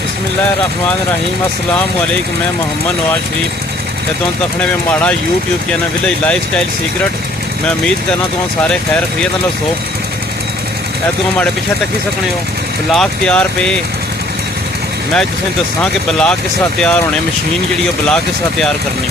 बिस्मिल्लाहिर्रहमानिर्रहीम अस्सलाम वालेकुम। मैं मोहम्मद नवाज शरीफ ते तुम तखने में माड़ा YouTube channel village life style secret. मैं उम्मीद करना तुम सारे खैर खरीत लो सो ए तुम हमारे पीछे तकी सकने हो। बलाक तैयार पे मैं तुसें दसां कि बलाक किस तरह तैयार होने, मशीन जी बलाक किस तरह तैयार करनी।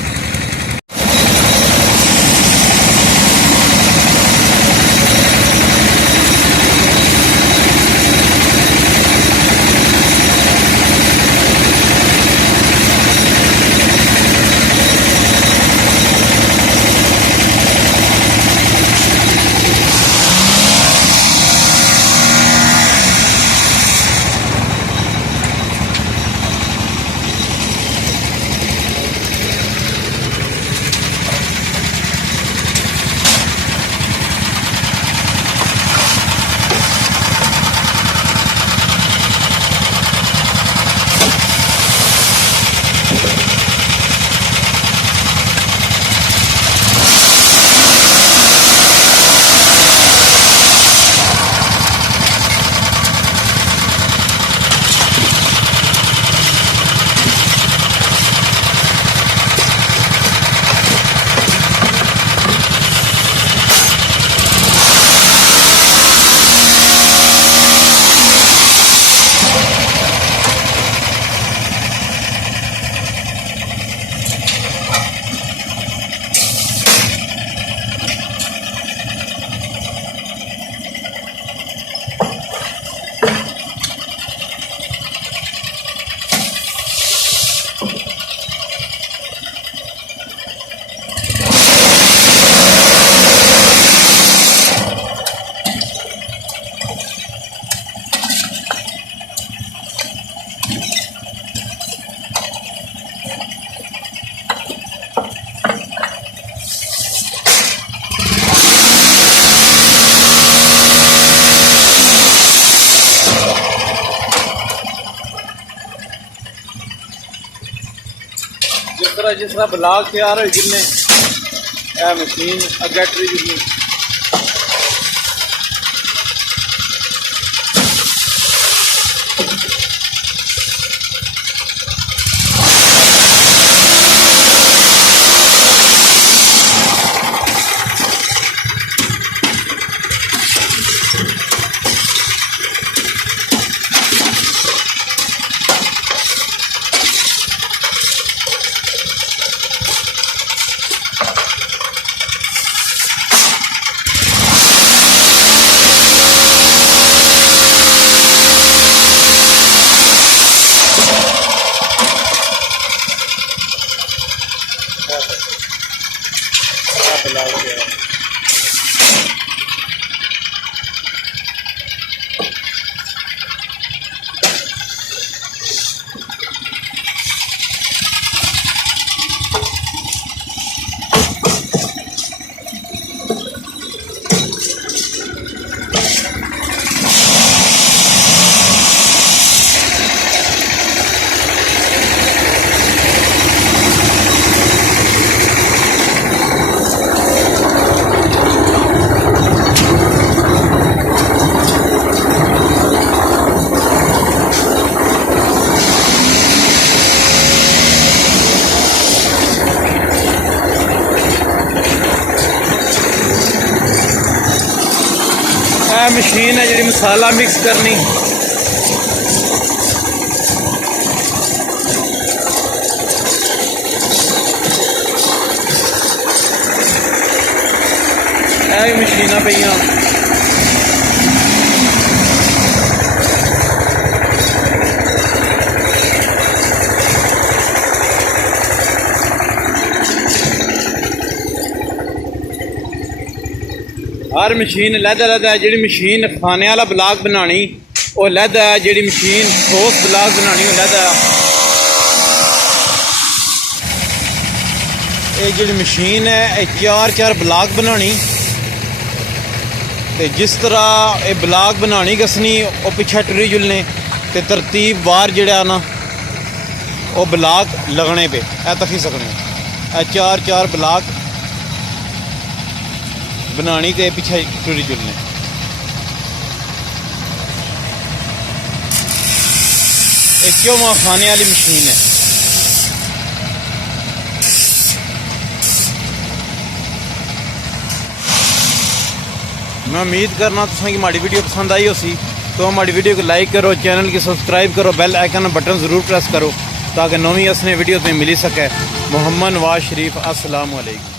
जिस तरह बलाक तैयार हो जिन्ने मशीन अगैटरी जिन्नी मशीन है जी मसाला मिक्स करनी। मशीन पे हर मशीन लैदा है। जी मशीन खाने वाला बलाक बनानी वो लैदा है, जी मशीन ठोस बलाक बनानी वो लैदा है। ये जी मशीन है चार बलाक बनानी ते जिस तरह ये बलाक बनानी कसनी वो पिछे टुरी जुलने ते तरतीब वार जड़ा ना वो बलाक लगने पे तकी सकने। चार बलाक बनानी ते पिछे टुरी जुलने। एक क्यों खाने वाली मशीन है। मैं उम्मीद करना तुसें कि हमारी वीडियो पसंद आई होसी, तो हमारी वीडियो को लाइक करो, चैनल की सब्सक्राइब करो, बेल आइकन बटन ज़रूर प्रेस करो ताकि नवी असने वीडियो में मिली सके। मोहम्मद नवाज शरीफ, अस्सलाम वालेकुम।